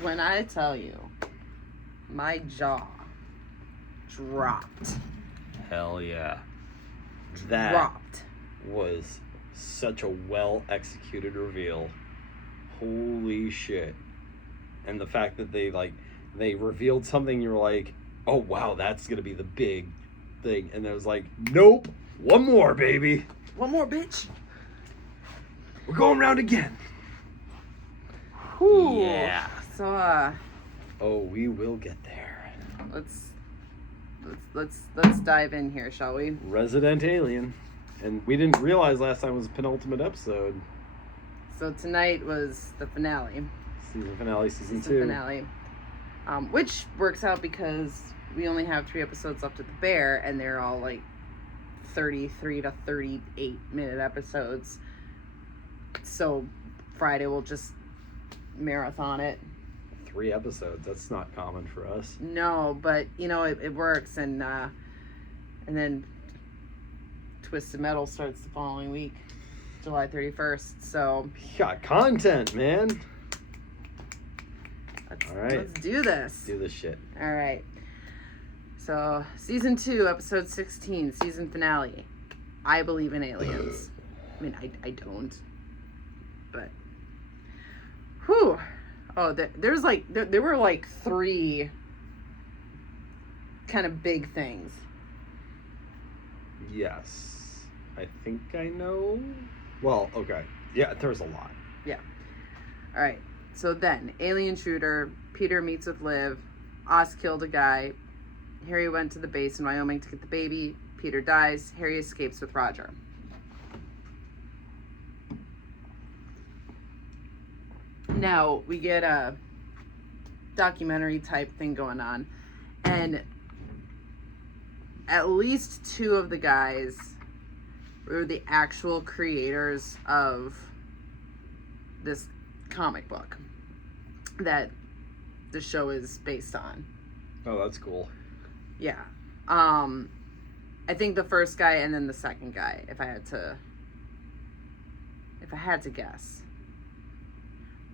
When I tell you, my jaw dropped. Hell yeah. Dropped. Was such a well-executed reveal. Holy shit. And the fact that they revealed something, you're like, oh wow, that's gonna be the big thing. And it was like, nope, one more, baby. One more, bitch. We're going round again. Whew. Yeah. So oh, we will get there. Let's dive in here, shall we? Resident Alien. And we didn't realize last time was penultimate episode. So tonight was the finale. Season finale, season 2. Finale. Which works out because we only have 3 episodes left of The Bear, and they're all like 33 to 38 minute episodes. So Friday we'll just marathon it. 3 episodes. That's not common for us. No, but you know it works, and then Twisted Metal starts the following week, July 31st. So got content, man. All right, let's do this. Do this shit. All right. So season 2, episode 16, season finale. I believe in aliens. I mean, I don't, but whew. Oh, there's like there were like 3 kind of big things. Yes, I think I know. Well, okay. Yeah, there's a lot. Yeah. All right. So then, alien shooter. Peter meets with Liv. Oz killed a guy. Harry went to the base in Wyoming to get the baby. Peter dies. Harry escapes with Roger. Now, we get a documentary type thing going on. And at least 2 of the guys were the actual creators of this comic book that the show is based on. Oh, that's cool. Yeah. I think the first guy and then the second guy, if I had to guess.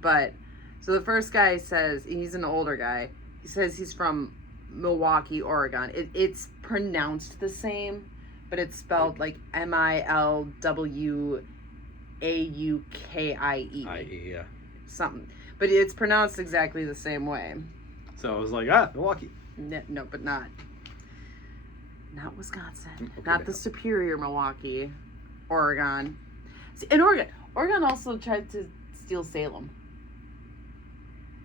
But so the first guy says, he's an older guy. He says he's from Milwaukee, Oregon. It's pronounced the same, but it's spelled like Milwaukie. Yeah. Something. But it's pronounced exactly the same way. So I was like, Milwaukee. No, but not Wisconsin. Okay, Not the superior Milwaukee. Oregon. See, in Oregon also tried to steal Salem.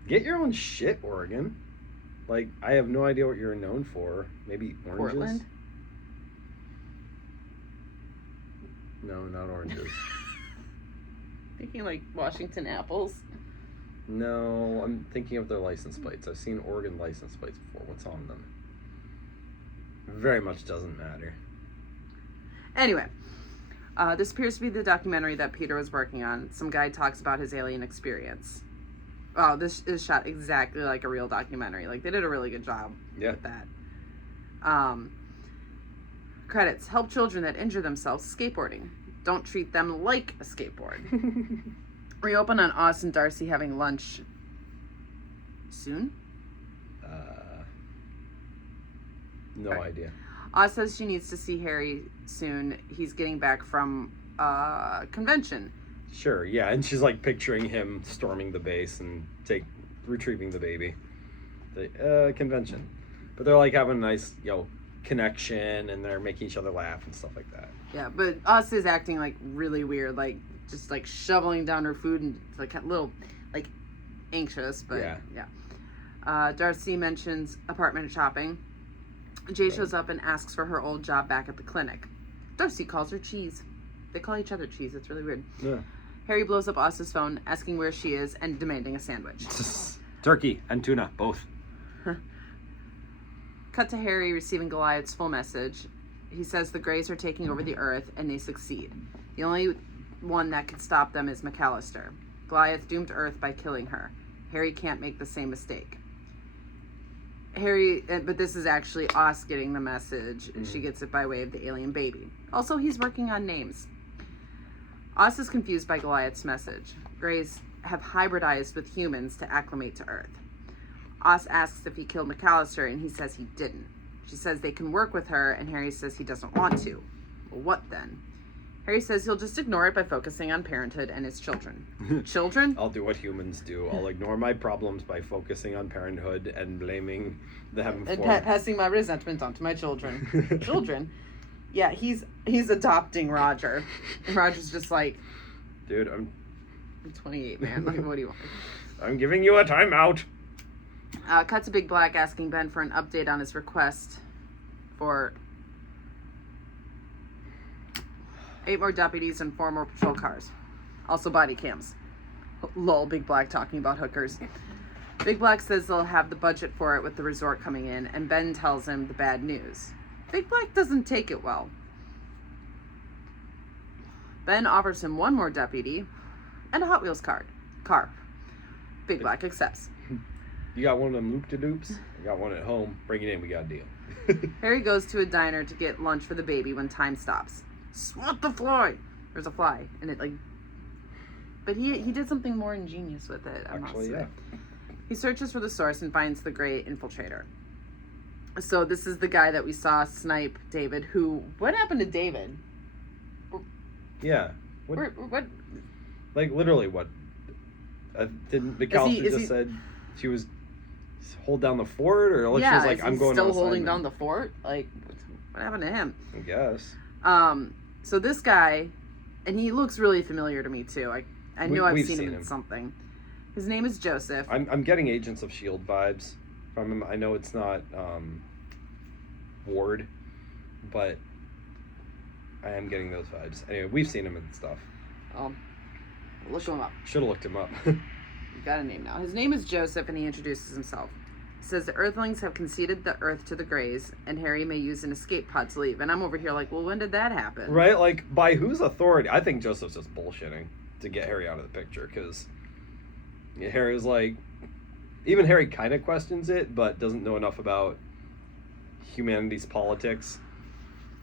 Get your own shit, Oregon. Like, I have no idea what you're known for. Maybe oranges? Portland? No, not oranges. Thinking like Washington apples. No, I'm thinking of their license plates. I've seen Oregon license plates before. What's on them? Very much doesn't matter. Anyway, this appears to be the documentary that Peter was working on. Some guy talks about his alien experience. Oh, this is shot exactly like a real documentary. Like, they did a really good job with that. Credits. Help children that injure themselves skateboarding. Don't treat them like a skateboard. We open on Oz and Darcy having lunch soon? No idea. Oz says she needs to see Harry soon. He's getting back from convention. Sure, yeah, and she's like picturing him storming the base and retrieving the baby. The convention. But they're like having a nice, connection, and they're making each other laugh and stuff like that. Yeah, but Oz is acting like really weird, like just like shoveling down her food and like a little like anxious, but yeah. Darcy mentions apartment shopping. Jay shows up and asks for her old job back at the clinic. Darcy calls her Cheese. They call each other Cheese. It's really weird. Yeah. Harry blows up Oz's phone, asking where she is and demanding a sandwich. Turkey and tuna, both. Cut to Harry receiving Goliath's full message. He says the Greys are taking over the Earth, and they succeed. The only one that could stop them is McAllister. Goliath doomed Earth by killing her. Harry can't make the same mistake. But this is actually Oz getting the message. Mm-hmm. She gets it by way of the alien baby. Also, he's working on names. Oz is confused by Goliath's message. Greys have hybridized with humans to acclimate to Earth. Oz asks if he killed McAllister, and he says he didn't. She says they can work with her, and Harry says he doesn't want to. Well, what then? Harry says he'll just ignore it by focusing on parenthood and his children. Children? I'll do what humans do. I'll ignore my problems by focusing on parenthood and blaming them and for... passing my resentment onto my children. Children? Yeah, he's adopting Roger. And Roger's just like... Dude, I'm 28, man. Like, what do you want? I'm giving you a timeout. Cut to Big Black asking Ben for an update on his request for 8 more deputies and 4 more patrol cars. Also body cams. Lol, Big Black talking about hookers. Big Black says they'll have the budget for it with the resort coming in, and Ben tells him the bad news. Big Black doesn't take it well. Ben offers him 1 more deputy and a Hot Wheels car. Big Black accepts. You got one of them loop-de-doops? I got one at home. Bring it in, we got a deal. Harry goes to a diner to get lunch for the baby when time stops. Swat the fly! There's a fly, and it, like... But he did something more ingenious with it, I must say. Yeah. He searches for the source and finds the gray infiltrator. So this is the guy that we saw snipe David, who... What happened to David? Yeah. What? Like, literally, what? Didn't McAllister just said she was... hold down the fort, or like she was like, I'm going still on holding down the fort. Like, what happened to him? I guess. So this guy, and he looks really familiar to me too. I know I've seen him in something. His name is Joseph. I'm getting Agents of S.H.I.E.L.D. vibes from him. I know it's not Ward, but I am getting those vibes. Anyway, we've seen him and stuff. Look him up. Should have looked him up. You've got a name now. His name is Joseph, and he introduces himself. He says the Earthlings have conceded the Earth to the Greys, and Harry may use an escape pod to leave. And I'm over here like, well, when did that happen? Right? Like, by whose authority? I think Joseph's just bullshitting to get Harry out of the picture, because Harry was like... Even Harry kind of questions it, but doesn't know enough about humanity's politics.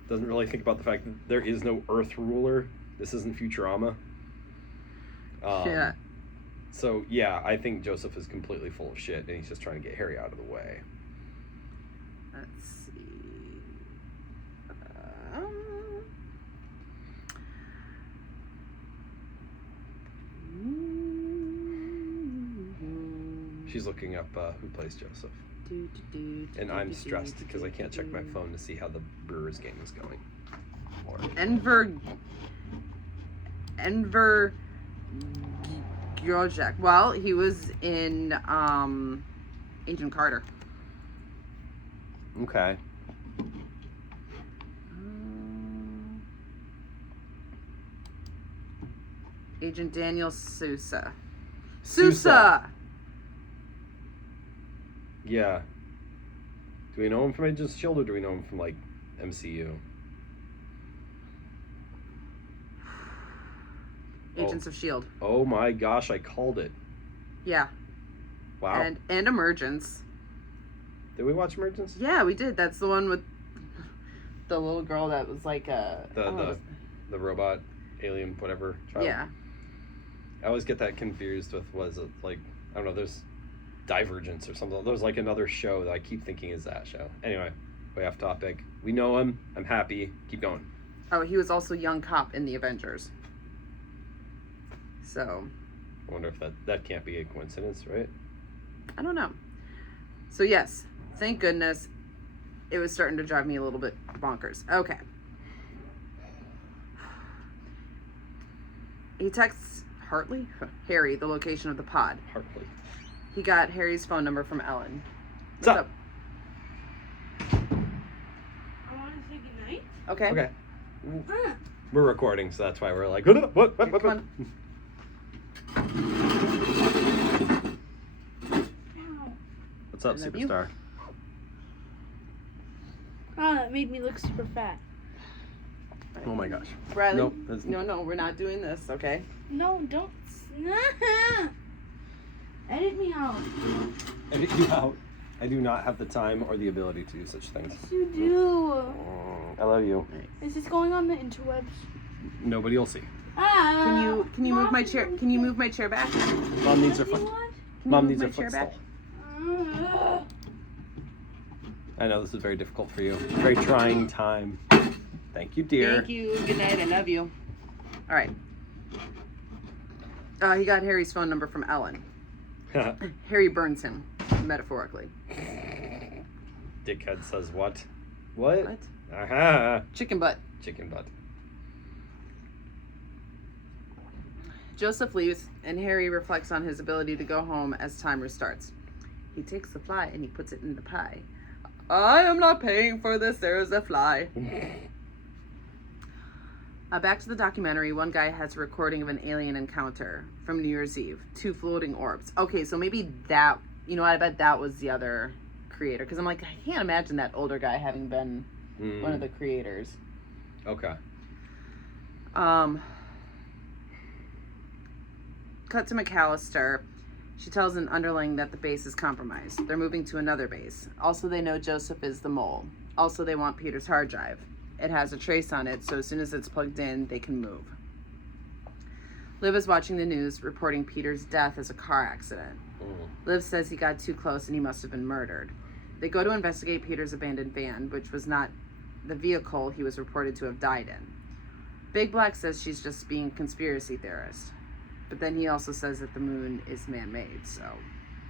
Doesn't really think about the fact that there is no Earth ruler. This isn't Futurama. Yeah. So, yeah, I think Joseph is completely full of shit, and he's just trying to get Harry out of the way. Let's see. She's looking up who plays Joseph. And I'm stressed because I can't check my phone to see how the Brewers game is going. Enver Grojek. Well, he was in Agent Carter. Okay. Agent Daniel Sousa. Yeah. Do we know him from Agents of S.H.I.E.L.D. or do we know him from, like, MCU? Agents of S.H.I.E.L.D. Oh my gosh, I called it. Yeah. Wow. And Emergence. Did we watch Emergence? Yeah, we did. That's the one with the little girl that was like the robot alien whatever child. Yeah. I always get that confused with, was it like, I don't know, there's Divergence or something. There's like another show that I keep thinking is that show. Anyway, way off topic. We know him. I'm happy. Keep going. Oh, he was also young cop in the Avengers. So. I wonder if that can't be a coincidence, right? I don't know. So yes, thank goodness. It was starting to drive me a little bit bonkers. Okay. He texts Harry, the location of the pod. Hartley. He got Harry's phone number from Ellen. What's up? I want to say goodnight. Okay. Okay. Huh. We're recording, so that's why we're like, what? Come on. What's up, I love you. superstar? Oh, that made me look super fat. Oh my gosh. Bradley, Nope, no, we're not doing this, okay? No, don't. Edit me out. Edit you out. I do not have the time or the ability to do such things. Yes, you do. I love you. Is this going on the interwebs? Nobody will see. Can you move my chair? Can you move my chair back? Mom needs her Mom needs her my chair footstool. Back? I know this is very difficult for you. Very trying time. Thank you, dear. Thank you. Good night. I love you. All right. He got Harry's phone number from Ellen. Harry burns him, metaphorically. Dickhead says what? What? What? Aha. Chicken butt. Chicken butt. Joseph leaves, and Harry reflects on his ability to go home as time restarts. He takes the fly and he puts it in the pie. I am not paying for this. There's a fly. Back to the documentary. One guy has a recording of an alien encounter from New Year's Eve. 2 floating orbs. Okay, so maybe that, I bet that was the other creator. Because I'm like, I can't imagine that older guy having been one of the creators. Okay. Cut to McAllister. She tells an underling that the base is compromised. They're moving to another base. Also, they know Joseph is the mole. Also, they want Peter's hard drive. It has a trace on it, so as soon as it's plugged in, they can move. Liv is watching the news, reporting Peter's death as a car accident. Liv says he got too close and he must have been murdered. They go to investigate Peter's abandoned van, which was not the vehicle he was reported to have died in. Big Black says she's just being a conspiracy theorist. But then he also says that the moon is man-made, so...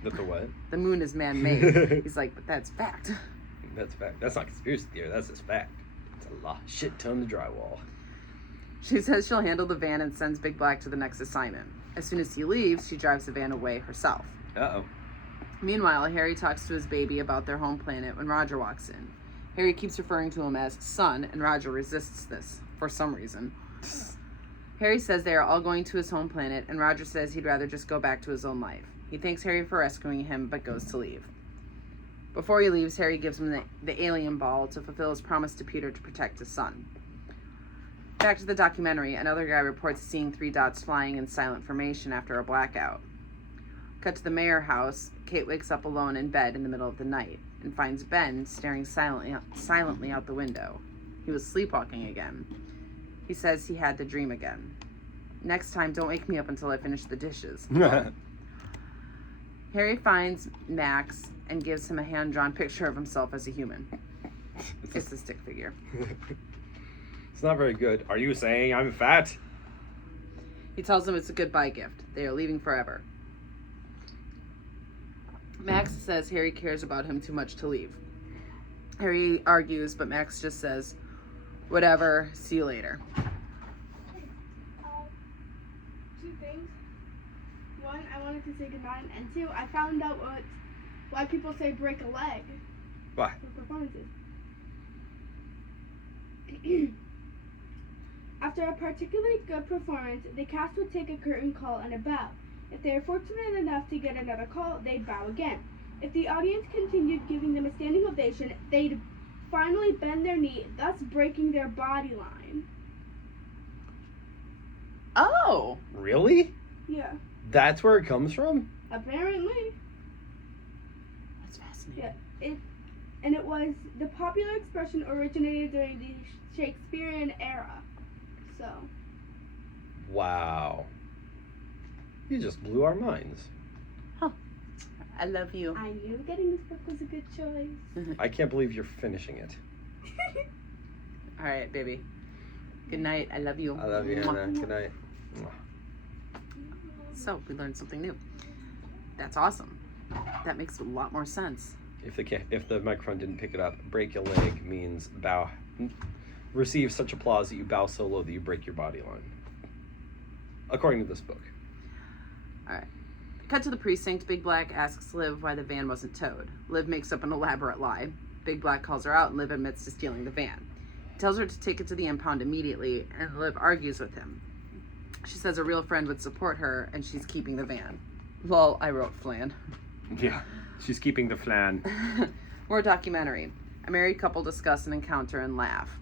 That the what? The moon is man-made. He's like, but that's fact. That's fact. That's not conspiracy theory, that's just fact. It's a lot. Shit ton of drywall. She says she'll handle the van and sends Big Black to the next assignment. As soon as he leaves, she drives the van away herself. Uh-oh. Meanwhile, Harry talks to his baby about their home planet when Roger walks in. Harry keeps referring to him as son, and Roger resists this for some reason. Harry says they are all going to his home planet, and Roger says he'd rather just go back to his own life. He thanks Harry for rescuing him, but goes to leave. Before he leaves, Harry gives him the alien ball to fulfill his promise to Peter to protect his son. Back to the documentary, another guy reports seeing 3 dots flying in silent formation after a blackout. Cut to the Mayer house. Kate wakes up alone in bed in the middle of the night and finds Ben staring silently out the window. He was sleepwalking again. He says he had the dream again. Next time, don't wake me up until I finish the dishes. Harry finds Max and gives him a hand-drawn picture of himself as a human. It's a stick figure. It's not very good. Are you saying I'm fat? He tells him it's a goodbye gift. They are leaving forever. Max says Harry cares about him too much to leave. Harry argues, but Max just says, whatever, see you later. 2 things. 1, I wanted to say goodnight, and 2, I found out why people say break a leg Why? for performances. After a particularly good performance, the cast would take a curtain call and a bow. If they are fortunate enough to get another call, they'd bow again. If the audience continued giving them a standing ovation, they'd finally bend their knee, thus breaking their body line. Oh! Really? Yeah, That's where it comes from? apparently. That's fascinating. Yeah, it was the popular expression originated during the Shakespearean era. So, Wow. You just blew our minds. I love you. I knew getting this book was a good choice. I can't believe you're finishing it. All right, baby. Good night. I love you. I love you, Mwah. Hannah. Good night. So, we learned something new. That's awesome. That makes a lot more sense. If the microphone didn't pick it up, break a leg means bow. Receive such applause that you bow so low that you break your body line. According to this book. All right. Cut to the precinct. Big Black asks Liv why the van wasn't towed. Liv makes up an elaborate lie. Big Black calls her out and Liv admits to stealing the van. He tells her to take it to the impound immediately, and Liv argues with him. She says a real friend would support her, and she's keeping the van. Lol, I wrote Flan. Yeah, she's keeping the flan. More documentary. A married couple discuss an encounter and laugh.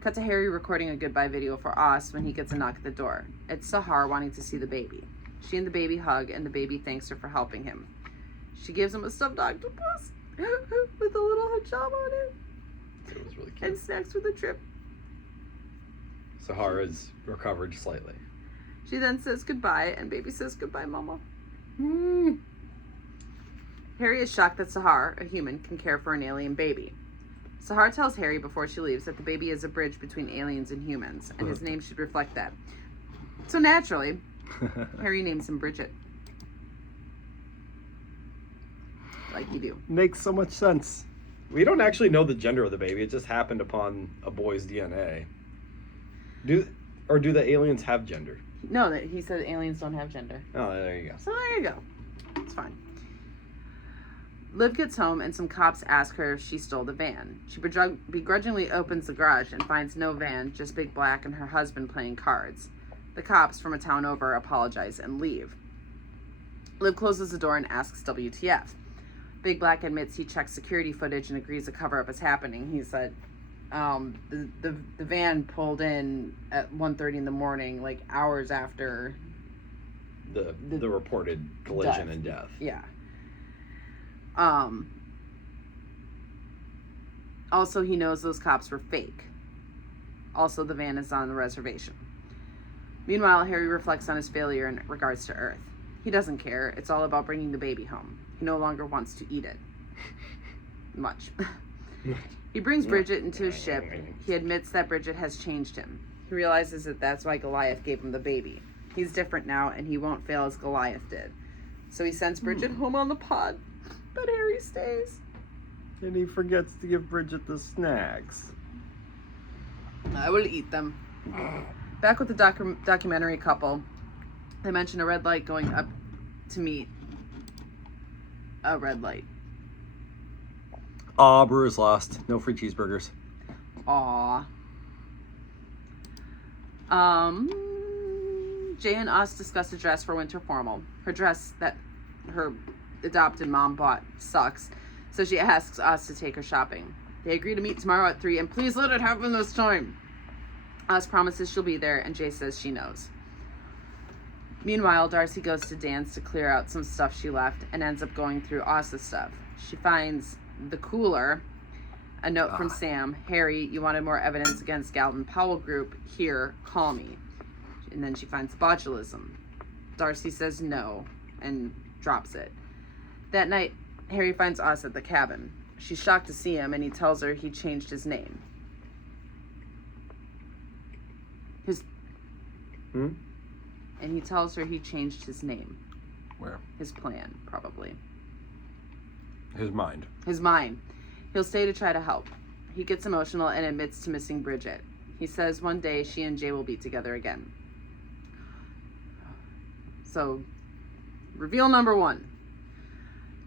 Cut to Harry recording a goodbye video for Oz when he gets a knock at the door. It's Sahar wanting to see the baby. She and the baby hug, and the baby thanks her for helping him. She gives him a stuffed octopus with a little hijab on it. It was really cute. And snacks for the trip. Sahara's recovered slightly. She then says goodbye, and baby says goodbye, Mama. Harry is shocked that Sahar, a human, can care for an alien baby. Sahar tells Harry before she leaves that the baby is a bridge between aliens and humans, and his name should reflect that. So naturally, Harry names him Bridget. Like you do. Makes so much sense. We don't actually know the gender of the baby. It just happened upon a boy's DNA. Do the aliens have gender? No, that he said aliens don't have gender. Oh, there you go. So there you go. It's fine. Liv gets home and some cops ask her if she stole the van. She begrudgingly opens the garage and finds no van, just Big Black and her husband playing cards. The cops from a town over apologize and leave. Liv closes the door and asks WTF. Big Black admits he checked security footage and agrees a cover-up is happening. He said the van pulled in at 1:30 in the morning, like hours after the reported collision and death. Yeah. Also, he knows those cops were fake. Also, the van is on the reservation. Meanwhile, Harry reflects on his failure in regards to Earth. He doesn't care. It's all about bringing the baby home. He no longer wants to eat it. Much. He brings Bridget into his ship. He admits that Bridget has changed him. He realizes that that's why Goliath gave him the baby. He's different now, and he won't fail as Goliath did. So he sends Bridget home on the pod. But Harry stays. And he forgets to give Bridget the snacks. I will eat them. Back with the documentary couple, they mention a red light going up to meet a red light. Aw, Brewer's lost. No free cheeseburgers. Aw. Jay and Us discuss a dress for winter formal. Her dress that her adopted mom bought sucks, so she asks Us to take her shopping. They agree to meet tomorrow at 3, and please let it happen this time. Us promises she'll be there, and Jay says she knows. Meanwhile, Darcy goes to Dan's to clear out some stuff she left and ends up going through Us's stuff. She finds the cooler, a note from Sam. Harry, you wanted more evidence against Galton Powell Group. Here, call me. And then she finds botulism. Darcy says no and drops it. That night, Harry finds Us at the cabin. She's shocked to see him, and he tells her he changed his name. And he tells her he changed his name. Where? His plan, probably. His mind. His mind. He'll stay to try to help. He gets emotional and admits to missing Bridget. He says one day she and Jay will be together again. So, reveal number 1.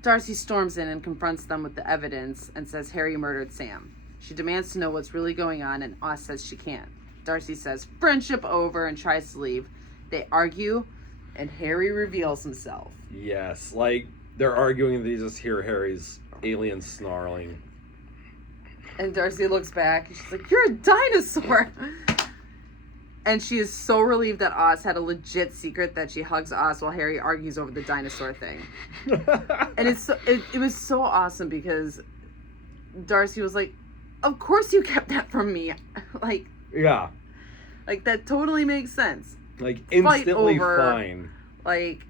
Darcy storms in and confronts them with the evidence and says Harry murdered Sam. She demands to know what's really going on, and Us says she can't. Darcy says friendship over and tries to leave. They argue, and Harry reveals himself. Yes, like they're arguing, and they just hear Harry's alien snarling. And Darcy looks back, and she's like, "You're a dinosaur!" And she is so relieved that Oz had a legit secret that she hugs Oz while Harry argues over the dinosaur thing. And it was so awesome because Darcy was like, "Of course you kept that from me." Like, yeah. Like, that totally makes sense. Like, instantly fine. Like,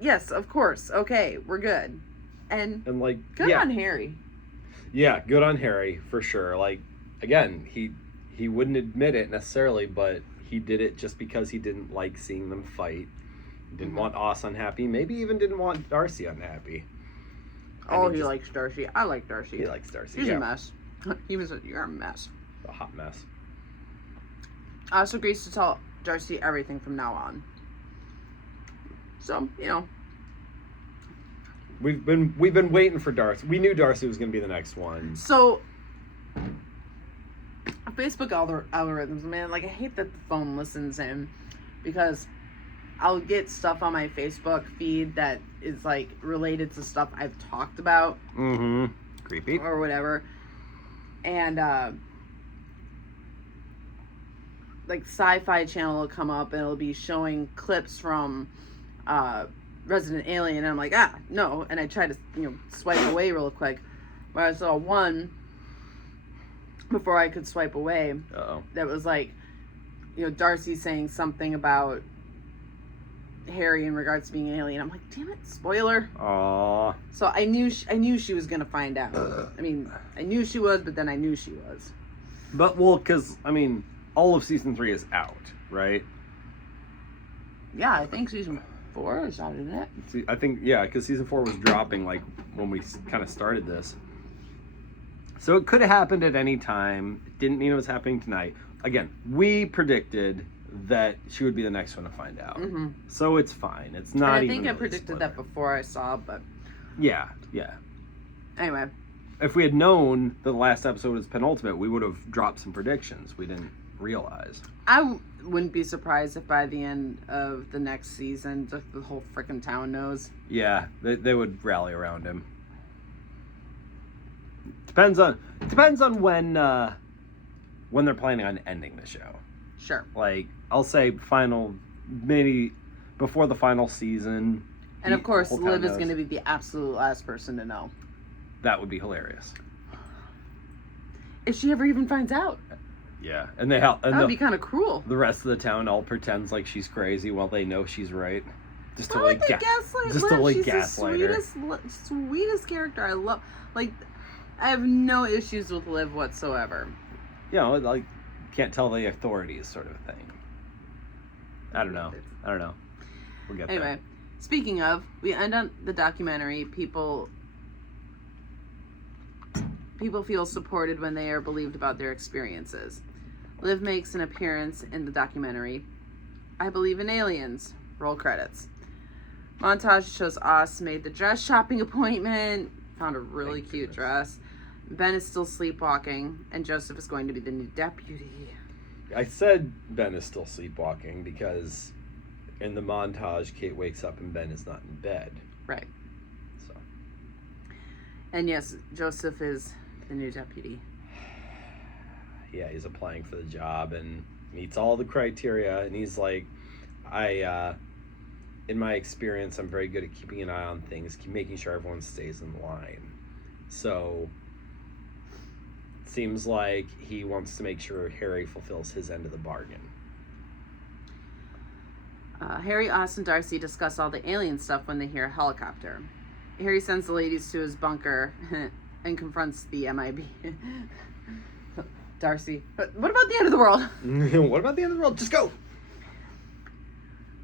yes, of course. Okay, we're good. And like, good on Harry. Yeah, good on Harry, for sure. Like, again, he wouldn't admit it necessarily, but he did it just because he didn't like seeing them fight. He didn't want Oz unhappy. Maybe even didn't want Darcy unhappy. Oh, he likes Darcy. I like Darcy. He likes Darcy. He's a mess. You're a mess. A hot mess. Oz agrees to tell Darcy everything from now on. So, you know. We've been waiting for Darcy. We knew Darcy was going to be the next one. So, Facebook algorithms, man, like, I hate that the phone listens in, because I'll get stuff on my Facebook feed that is, like, related to stuff I've talked about. Mm-hmm. Creepy. Or whatever. And, like, Sci-Fi Channel will come up and it'll be showing clips from Resident Alien, and I'm like, no. And I try to, swipe away real quick. But I saw one before I could swipe away. Uh-oh. That was like Darcy saying something about Harry in regards to being an alien. I'm like, damn it, spoiler. Aww. So I knew she was gonna find out. I mean, I knew she was, but then I knew she was. But because all of season 3 is out, right? Yeah, I think season 4 is out, isn't it? See, I think because season 4 was dropping like when we kind of started this. So it could have happened at any time. It didn't mean it was happening tonight. Again, we predicted that she would be the next one to find out. Mm-hmm. So it's fine. It's not even. I think I really predicted that before I saw, but yeah. Anyway, if we had known that the last episode was penultimate, we would have dropped some predictions. We didn't realize. I wouldn't be surprised if by the end of the next season, the whole frickin' town knows. Yeah, they would rally around him. Depends on when they're planning on ending the show. Sure. Like, I'll say maybe before the final season. And of course, Liv is going to be the absolute last person to know. That would be hilarious. If she ever even finds out. Yeah, and that would be kind of cruel. The rest of the town all pretends like she's crazy while they know she's right. Just to gaslight. She's the sweetest character. I love. I have no issues with Liv whatsoever. Can't tell the authorities sort of thing. I don't know. We'll get there. Anyway, speaking of, we end on the documentary. People feel supported when they are believed about their experiences. Liv makes an appearance in the documentary. I believe in aliens. Roll credits. Montage shows Oz made the dress shopping appointment. Found a really cute dress. Ben is still sleepwalking, and Joseph is going to be the new deputy. I said Ben is still sleepwalking because in the montage, Kate wakes up and Ben is not in bed. Right. So. And yes, Joseph is the new deputy. Yeah, he's applying for the job and meets all the criteria, and he's like, in my experience, I'm very good at keeping an eye on things, making sure everyone stays in line. So seems like he wants to make sure Harry fulfills his end of the bargain. Harry, Austin, and Darcy discuss all the alien stuff when they hear a helicopter. Harry sends the ladies to his bunker and confronts the MIB. Darcy, what about the end of the world? What about the end of the world? Just go!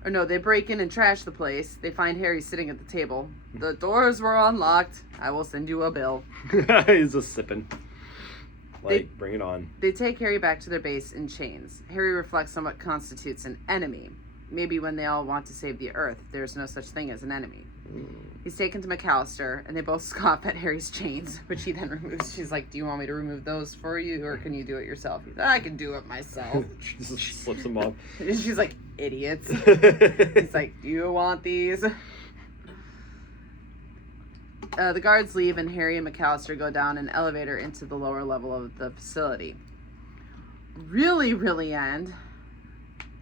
Or no, they break in and trash the place. They find Harry sitting at the table. The doors were unlocked. I will send you a bill. He's just sipping. Bring it on. They take Harry back to their base in chains. Harry reflects on what constitutes an enemy. Maybe when they all want to save the Earth, there's no such thing as an enemy. He's taken to McAllister, and they both scoff at Harry's chains, which he then removes. She's like, do you want me to remove those for you, or can you do it yourself? He's like, I can do it myself. She slips them off. And she's like, idiots. He's like, do you want these? The guards leave, and Harry and McAllister go down an elevator into the lower level of the facility. Really end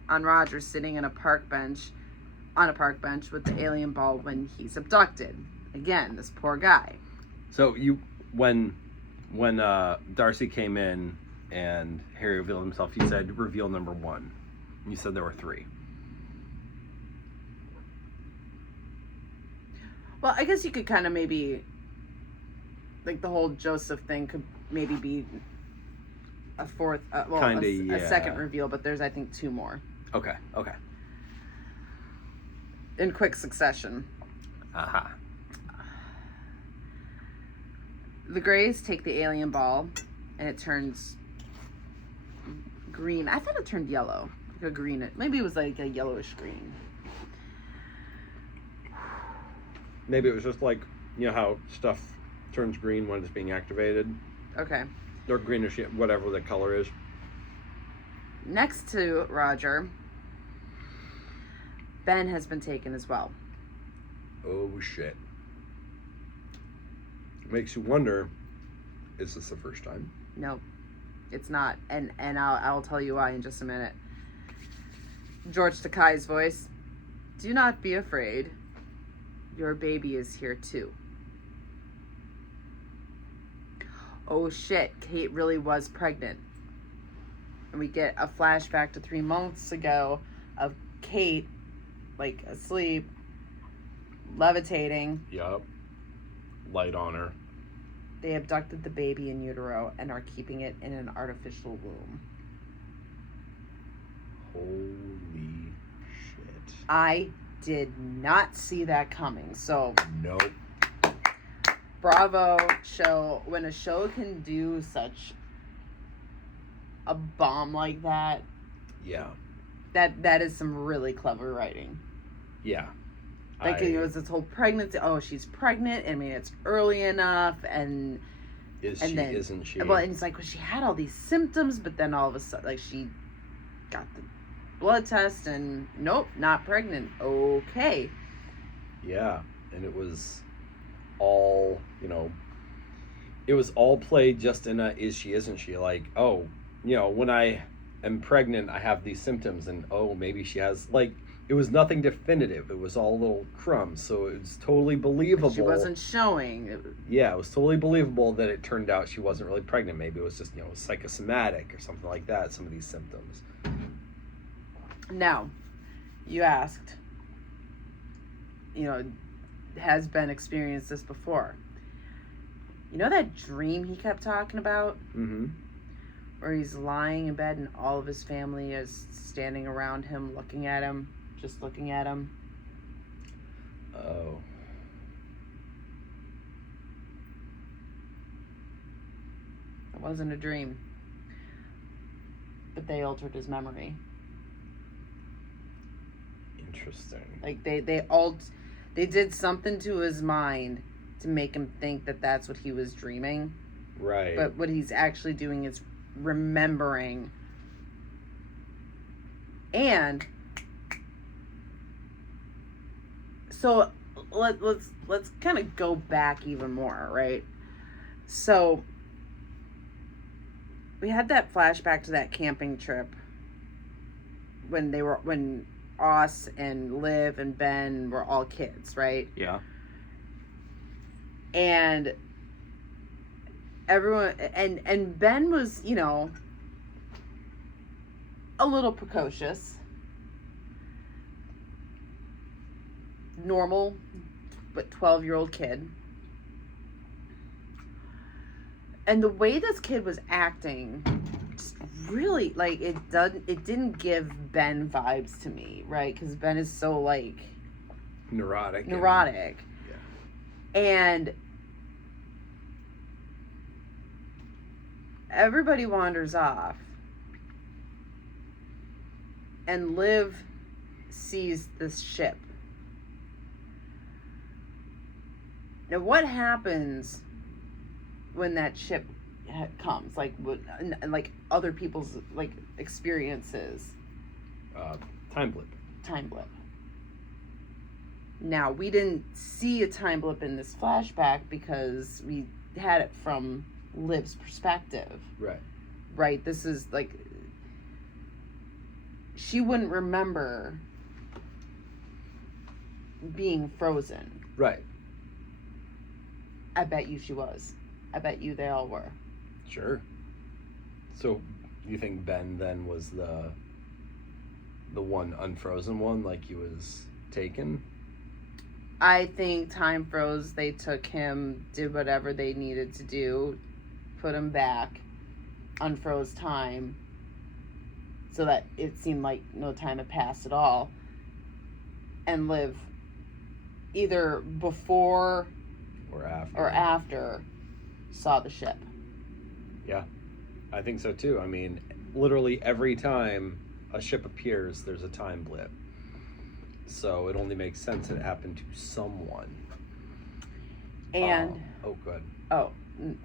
on Roger sitting on a park bench with the alien ball when he's abducted. Again, this poor guy. So when Darcy came in and Harry revealed himself, you said reveal number 1. You said there were 3. Well, I guess you could kind of maybe, the whole Joseph thing could maybe be a fourth, a second reveal, but there's, I think, 2 more. Okay. In quick succession. Uh-huh. The Greys take the alien ball, and it turns green. I thought it turned yellow. Like a green. Maybe it was like a yellowish green. Maybe it was just like, how stuff turns green when it's being activated. Okay. Or greenish, whatever the color is. Next to Roger, Ben has been taken as well. Oh, shit. Makes you wonder, is this the first time? No, it's not. And I'll tell you why in just a minute. George Takei's voice. Do not be afraid. Your baby is here too. Oh shit, Kate really was pregnant. And we get a flashback to 3 months ago of Kate, like, asleep, levitating. Yup. Light on her. They abducted the baby in utero and are keeping it in an artificial womb. Holy shit. I did not see that coming. So, nope. Bravo show. When a show can do such a bomb like that, yeah, that is some really clever writing. Yeah. Like, it was this whole pregnancy. Oh, she's pregnant. I mean, it's early enough, and isn't she? Well, and it's like, well, she had all these symptoms, but then all of a sudden, like, she got the blood test, and nope, not pregnant. Okay. Yeah, and it was all, it was all played just in a is she, isn't she? Like, oh, when I am pregnant, I have these symptoms, and oh, maybe she has, like, it was nothing definitive. It was all little crumbs, so it was totally believable. She wasn't showing. Yeah, it was totally believable that it turned out she wasn't really pregnant. Maybe it was just, psychosomatic or something like that, some of these symptoms. Now, you asked, has Ben experienced this before? You know that dream he kept talking about? Mm-hmm. Where he's lying in bed and all of his family is standing around him, looking at him, just looking at him. Oh. It wasn't a dream. But they altered his memory. Interesting. Like, they did something to his mind to make him think that that's what he was dreaming. Right. But what he's actually doing is remembering. And so let's kind of go back even more, right? So we had that flashback to that camping trip when Oz and Liv and Ben were all kids, right? Yeah. And everyone and Ben was, a little precocious. Normal, but 12-year-old kid. And the way this kid was acting just really, like, it didn't give Ben vibes to me, right? Because Ben is so, like, neurotic. And everybody wanders off. And Liv sees this ship. Now, what happens when that ship comes? Like, like other people's, like, experiences? Time blip. Time blip. Now, we didn't see a time blip in this flashback because we had it from Liv's perspective. Right. Right? This is, like, she wouldn't remember being frozen. Right. I bet you she was. I bet you they all were. Sure. So, you think Ben then was the one unfrozen one, like he was taken? I think time froze. They took him, did whatever they needed to do, put him back, unfroze time, so that it seemed like no time had passed at all, and Liv either before or after saw the ship. Yeah, I think so too. I mean, literally every time a ship appears, there's a time blip. So it only makes sense that it happened to someone. And oh, good. Oh,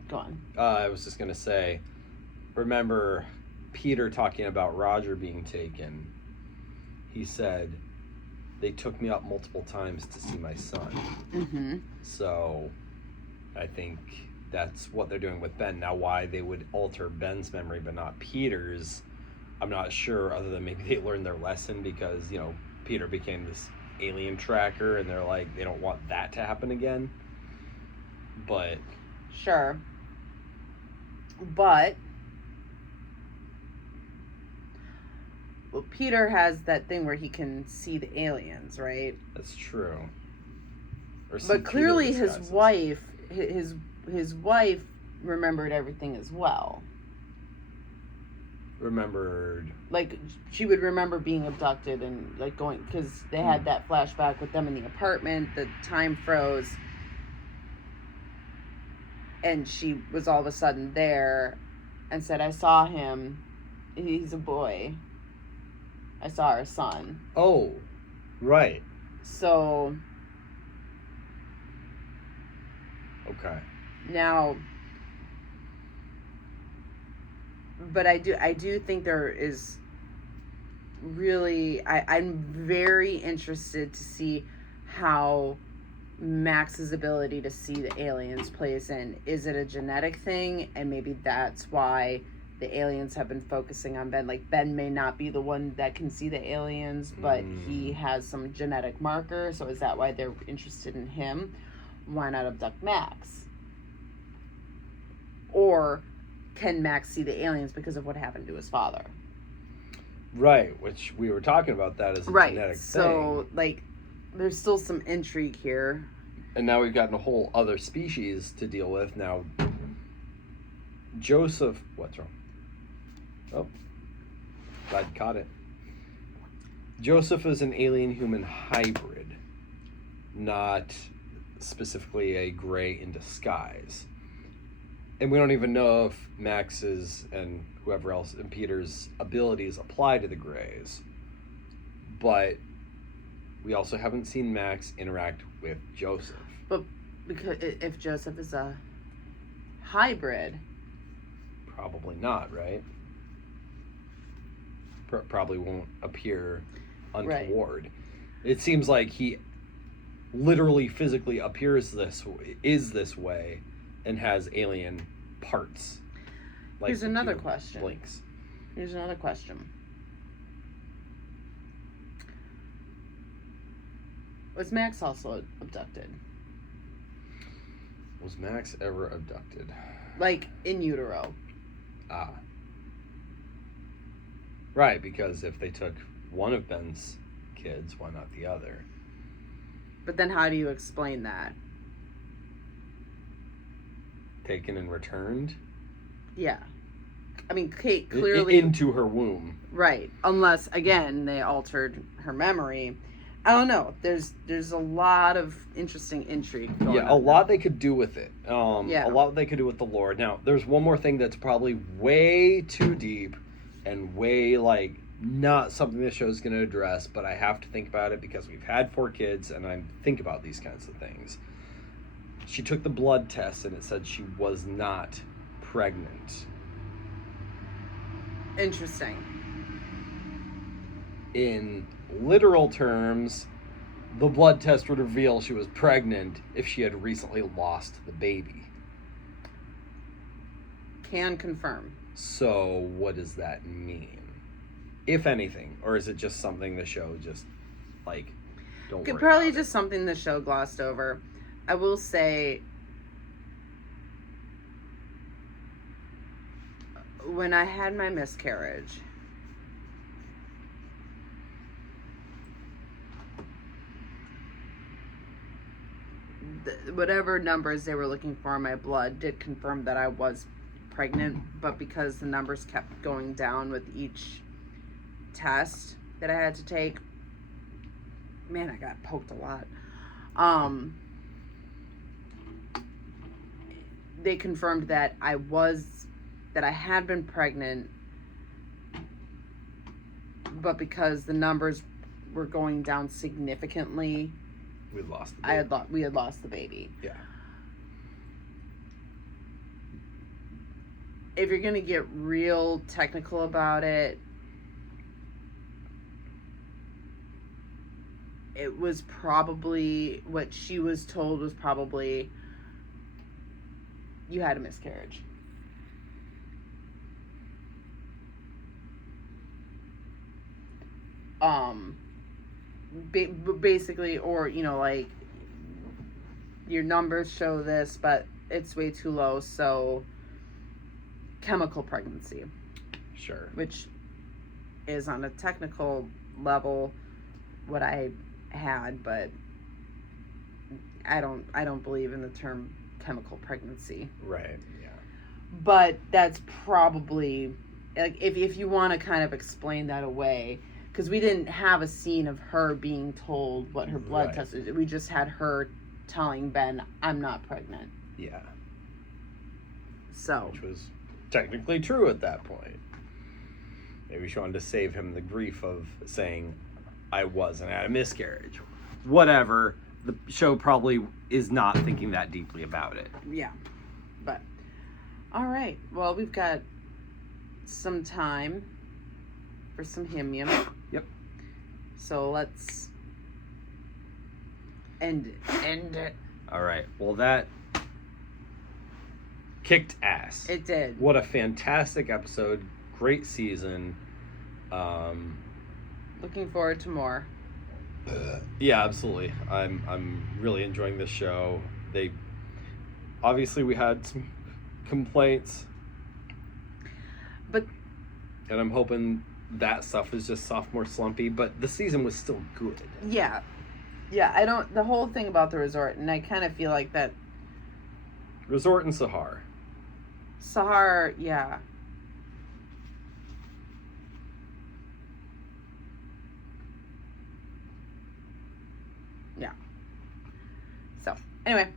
go on. I was just gonna say, remember Peter talking about Roger being taken? He said, they took me up multiple times to see my son. Mm-hmm. So I think that's what they're doing with Ben. Now, why they would alter Ben's memory but not Peter's, I'm not sure, other than maybe they learned their lesson because, Peter became this alien tracker and they're like, they don't want that to happen again. But sure. But Well, Peter has that thing where he can see the aliens, right? That's true. But clearly his wife remembered everything as well. Remembered. Like, she would remember being abducted and, like, going... Because they had that flashback with them in the apartment. The time froze. And she was all of a sudden there and said, I saw him. He's a boy. I saw our son. Oh, right. So... Okay. Now... But I do think there is really... I'm very interested to see how Max's ability to see the aliens plays in. Is it a genetic thing? And maybe that's why the aliens have been focusing on Ben. Like, Ben may not be the one that can see the aliens, but he has some genetic marker. So is that why they're interested in him? Why not abduct Max? Or... can Max see the aliens because of what happened to his father? Right, which we were talking about that as a genetic thing. So, like, there's still some intrigue here. And now we've gotten a whole other species to deal with. Now, Joseph... What's wrong? Oh. Glad you caught it. Joseph is an alien-human hybrid. Not specifically a gray in disguise. And we don't even know if Max's and whoever else and Peter's abilities apply to the Greys. But we also haven't seen Max interact with Joseph. But because if Joseph is a hybrid... Probably not, right? Probably won't appear untoward. Right. It seems like he literally physically appears this way and has alien parts. Like Here's another question. Blinks. Here's another question. Was Max also abducted? Was Max ever abducted? Like, in utero. Ah. Right, because if they took one of Ben's kids, why not the other? But then how do you explain that? Taken and returned? Yeah. I mean, Kate clearly... into her womb. Right. Unless, again, they altered her memory. I don't know. There's a lot of interesting intrigue going on. Yeah, a lot they could do with it. A lot they could do with the lore. Now, there's one more thing that's probably way too deep and way, like, not something this show's going to address, but I have to think about it because we've had 4 kids and I think about these kinds of things. She took the blood test and it said she was not pregnant. Interesting. In literal terms, the blood test would reveal she was pregnant if she had recently lost the baby. Can confirm. So what does that mean? If anything, or is it just something the show just, like, don't worry probably about just something the show glossed over. I will say, when I had my miscarriage, whatever numbers they were looking for in my blood did confirm that I was pregnant, but because the numbers kept going down with each test that I had to take, man, I got poked a lot. They confirmed that I had been pregnant, but because the numbers were going down significantly, we lost the baby. We had lost the baby. Yeah. If you're gonna get real technical about it, it was probably what she was told was probably you had a miscarriage. Basically, or, you know, like, your numbers show this, but it's way too low, so chemical pregnancy. Sure. Which is on a technical level what I had, but I don't believe in the term chemical pregnancy. Right. Yeah. But that's probably, like, if you want to kind of explain that away, because we didn't have a scene of her being told what her blood test is. We just had her telling Ben, I'm not pregnant. Yeah. So. Which was technically true at that point. Maybe she wanted to save him the grief of saying, I wasn't at a miscarriage. Whatever. The show probably is not thinking that deeply about it. Yeah. But, all right. Well, we've got some time for some hymn. Yep. So let's end it. All right. Well, that kicked ass. It did. What a fantastic episode. Great season. Looking forward to more. Yeah, absolutely. I'm really enjoying this show. We had some complaints, but I'm hoping that stuff is just sophomore slumpy, but the season was still good. Yeah. The whole thing about the resort, and I kind of feel like that Resort and Sahar, yeah. Yeah. So, anyway,